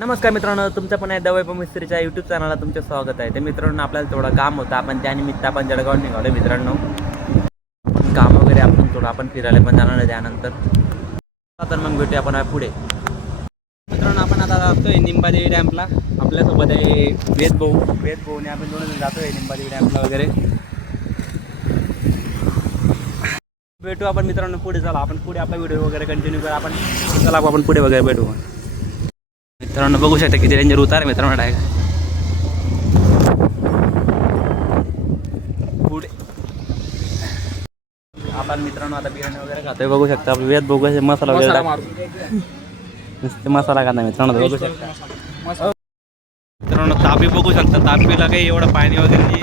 नमस्कार मित्रांनो, तुमचं पण आहे दवाई मिस्त्रीच्या यूट्यूब चॅनलला तुमचं स्वागत आहे. तर मित्रांनो, आपल्याला थोडं काम होतं, आपण त्यानिमित्त आपण जळगाव निघालो मित्रांनो. काम वगैरे आपण थोडं आपण फिरायला पण जाणार आहे त्यानंतर. तर मग भेटूया आपण पुढे. मित्रांनो, आपण आता जातोय निंबादेवी डॅम्पला. आपल्यासोबत आहे वेदभाऊने आपण दोन जातोय निंबादेवी डॅम्पला वगैरे. भेटू आपण मित्रांनो पुढे. चला आपण पुढे आपला व्हिडिओ वगैरे कंटिन्यू करा. चला आपण पुढे वगैरे भेटू. मित्रांनो बघू शकता किती रेंजर उतार मित्रांनो डायरेक्ट पुढे. आपण मित्रांनो आता बिर्याणी वगैरे खातोय. बघू शकता वेद बघू मसाला वगैरे नुसते मसाला खाता मित्रांनो. बघू शकता मित्रांनो तापी बघू शकता. तापीला काही एवढं पाणी वगैरे नाही.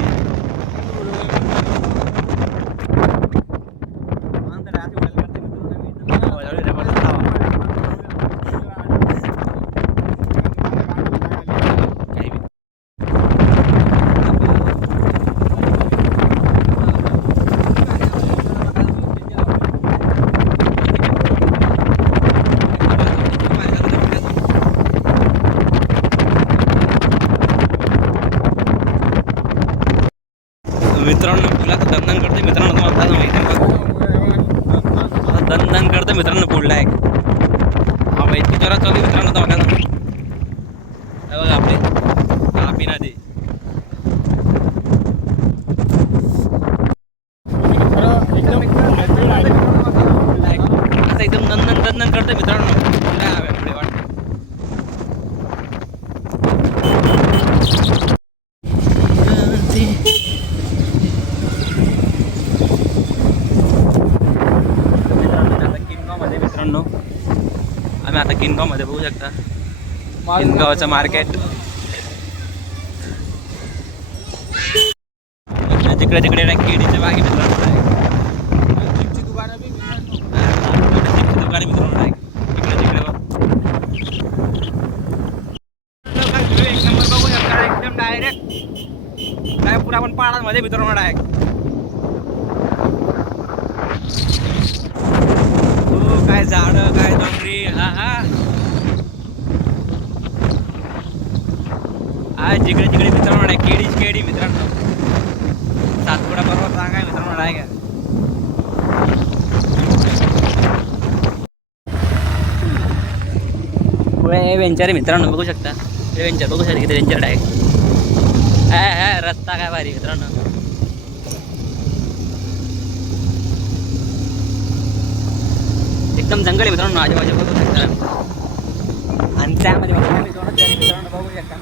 मित्रांनो पुला तर दंदन करते मित्रांनो. तुम्हाला माहिती आहे दंदन करते मित्रांनो पुढला एक. हा भाई इतकी जोरात चालू मित्रांनो. तर बघा बघा आपले तापी नदी आता एकदम दंदन करते मित्रांनो. पुढे वाटतं मित्रांनो. आम्ही आता किनगावमध्ये बघू शकता किनगावचं मार्केट. तिकडे तिकडे केळीच्या बागे मित्रांनो. दुकाने मित्रांनो तिकडे तिकडे एक नंबर बघू शकता. एकदम डायरेक्ट काय पुरा आपण पहाडांमध्ये मित्रांनो डायरेक्ट. काय झाडं काय डोंगरी. हा जिकडे तिकडे मित्रांनो केळी मित्रांनो. सातपुडा पर्वत सांगाय मित्रांनो आहे का. वेंचर मित्रांनो बघू शकता. वेंचर बघू शकता किती वेंचर आहे. रस्ता काय भारी मित्रांनो. एकदम जंगल आहे मित्रांनो आजूबाजू बघू शकता. आणि त्यामध्ये मित्रांनो बघू शकता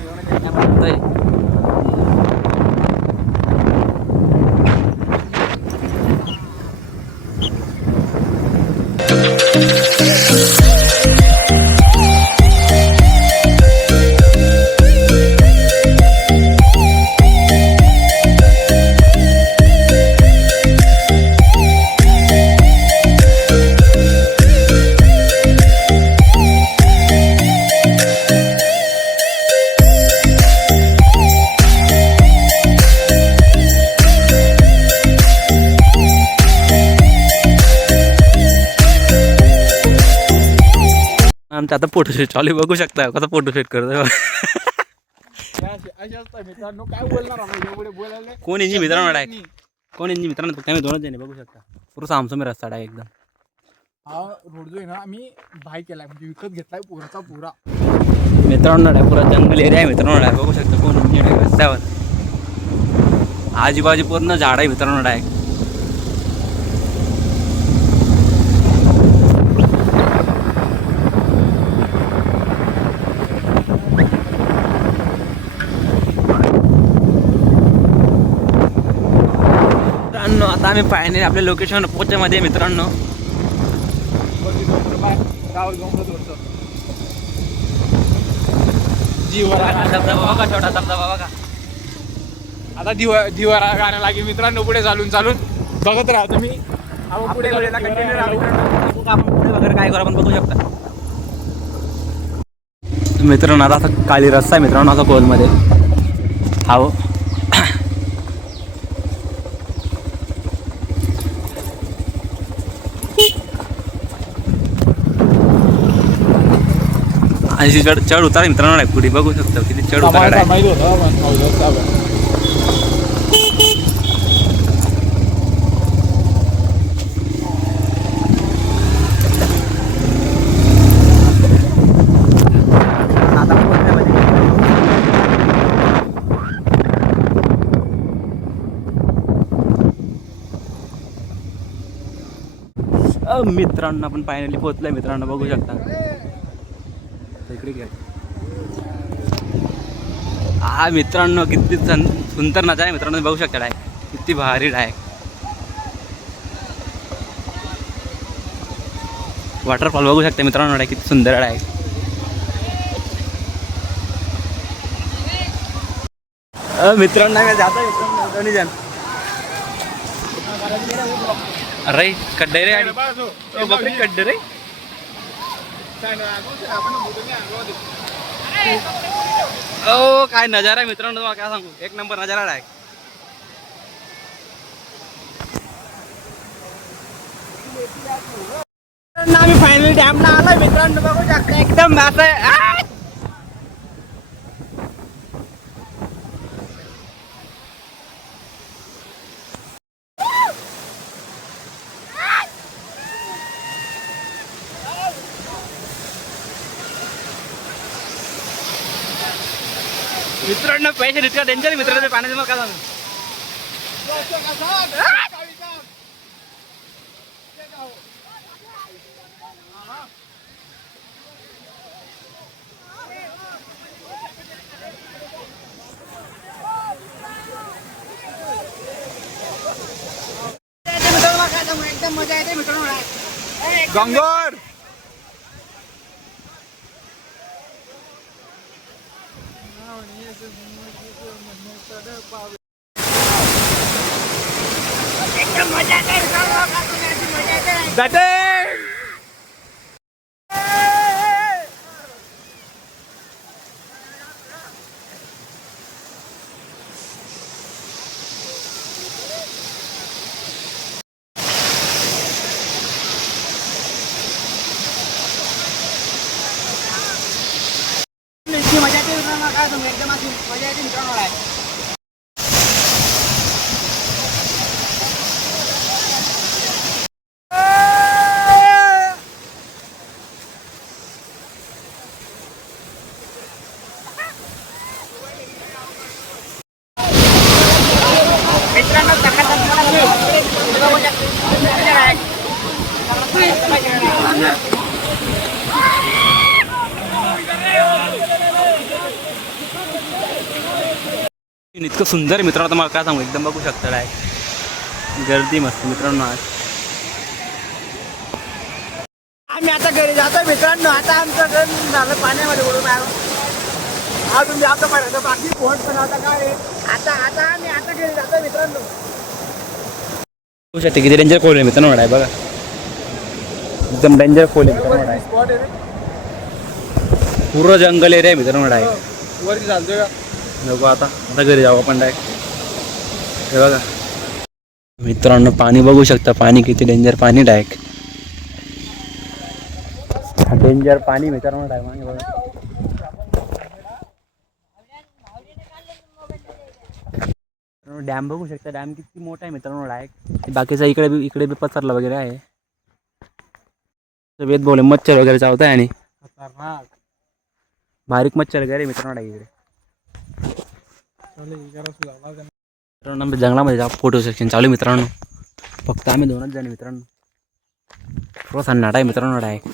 आमचा आता फोटोशूट चालू बघू शकता. कसा फोटोशूट करतो कोण इंजी मित्रांनो डायरेक्ट. कोण इंजी मित्रांनो फक्त आम्ही दोनच जण बघू शकता. पुरा सामसुमी रस्ता डाय एकदम. हा रोड जो आहे ना आम्ही बाय केलाय म्हणजे विकत घेतलाय पुराचा पुरा मित्रांनो डाय. पुरा जंगल एरिया आहे मित्रांनो डाय. बघू शकता कोण इंजी रस्त्यावर. आजूबाजू पूर्ण झाड आहे मित्रांनो डाय. आता आम्ही फायनली आपल्या लोकेशन पोहोचण्यामध्ये मित्रांनो. धबधबा बघा छोटा धबधबा बघा. आता दिवारा गाणं लागेल मित्रांनो. पुढे चालून बघत राहा तुम्ही. आपण पुढे वगैरे काय करू आपण बघू शकता मित्रांनो. आता असा काळी रस्ता आहे मित्रांनो असा गोलमध्ये. हा आणि चढ उतार आहे मित्रांनो आहे पुढे बघू शकतो किती चढ उतार आहे. माहिती होतं आता पोहोचण्यामध्ये मित्रांनो आपण फायनली पोहोचलोय मित्रांनो बघू शकता. इकडे घ्या. हा मित्रांनो किती सुंदर नजारा आहे मित्रांनो बघू शकता डाय किती भारी डाय. वॉटरफॉल बघू शकता मित्रांनो डाय किती सुंदर आहे. मित्रांनो मी जातो मित्रांनो दोन्ही जण. अरे कड्डे रे आणि बकरी कड्डे रे. ओ काय नजारा आहे मित्रांनो तुम्हाला काय सांगू एक नंबर नजारा आहे. आम्ही फायनली डॅमला आलोय मित्रांनो बघू शकता एकदम असं आहे. मित्रांनो पैसे इतका डेंजर मित्रांनो पाण्याचे मला काय सांगू. एकदम मजा येते मित्रांनो. गंगोर मजा येते मित्रांनो काय सांगू एकदम अशी मजा येते मित्रांनो. इतकं सुंदर मित्रांनो तुम्हाला काय सांगू एकदम बघू शकता आहे गर्दी मस्त मित्रांनो. आज आम्ही आता घरी जातोय मित्रांनो. आता आमचं घर झालं पाण्यामध्ये उडून आलो. अजून जातो पाहिजे बाकी पोहोच पण आता काय आता आता आम्ही आता घरी जातोय मित्रांनो. बघू शकते किती डेंजर खोल आहे मित्रांनो आहे बघा एकदम डेंजर खोल आहे मित्रांनो. पूर्ण जंगल एरिया आहे मित्रांनो आहे. वरती चालतोय का नको आता आता घरी जाऊ आपण डायरेक्ट. हे बघा मित्रांनो पाणी बघू शकता पाणी किती डेंजर पाणी डायरेक्ट डेंजर पाणी मित्रांनो डायरेक्ट मागे बघा. डॅम बघू शकता डॅम किती मोठा आहे मित्रांनो डायरेक्ट. बाकीचा इकडे बी पसरला वगैरे आहे. वेद बोले मच्छर वगैरे चावत आहे आणि बारीक मच्छर वगैरे मित्रांनो इकडे. मित्रांनो जंगलामध्ये जा फोटो सेक्शन चालू मित्रांनो. फक्त आम्ही दोनच जण मित्रांनो. थोडा सन्नाटा आहे मित्रांनो डायरेक्ट.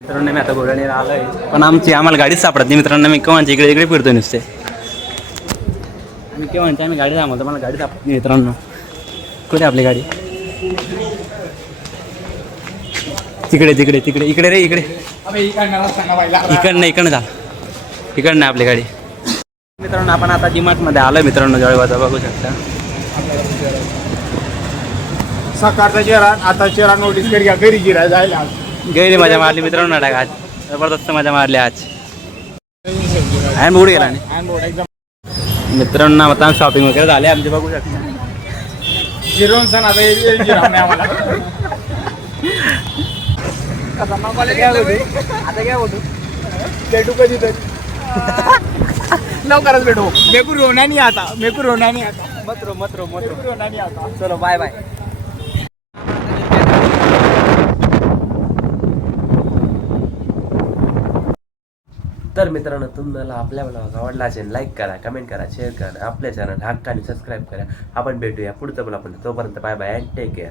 मित्रांनो मी आता घोड्याने आलोय पण आम्हाला गाडीच सापडत नाही मित्रांनो. मी केव्हाची इकडे इकडे फिरतोय नुसते. आम्ही केव्हाची आम्ही गाडी थांबवतो मला गाडी सापडत नाही मित्रांनो. कुठे आपली गाडी तिकडे तिकडे तिकडे इकडे रे इकडे इकडनं जा इकडनं आपली गाडी. मित्रांनो आपण आता डीमार्टमध्ये आलोय मित्रांनो. जवळबाजू बघू शकता सकाळचा चेहरा आता चेहरा नोटीस कर घ्या घरी गिरा जायला. गैरी मजा मारली मित्रांनो आज जबरदस्त मजा मारली आज. हँड बुड गेला एकदम मित्रांनो आता शॉपिंग वगैरे झाले आमचे, बघू शकता. जिरवून सण आता येईल जिरवणे आम्हाला. आता काय बोलू, भेटू कधी तरी लवकरच भेटू. मेकू रोना नाही आता, मेकू रोना नाही आता, मत्रो मत्रो मत्रो. मेकू रोना नाही आता. चलो बाय बाय. तर मित्रांनो, तुम्हाला आपल्या ब्लॉग आवडला असेल लाईक करा, कमेंट करा, शेअर करा, आपल्या चॅनल हक्काने सबस्क्राईब करा. आपण भेटूया पुढचं ब्लॉग. तोपर्यंत bye bye and take care.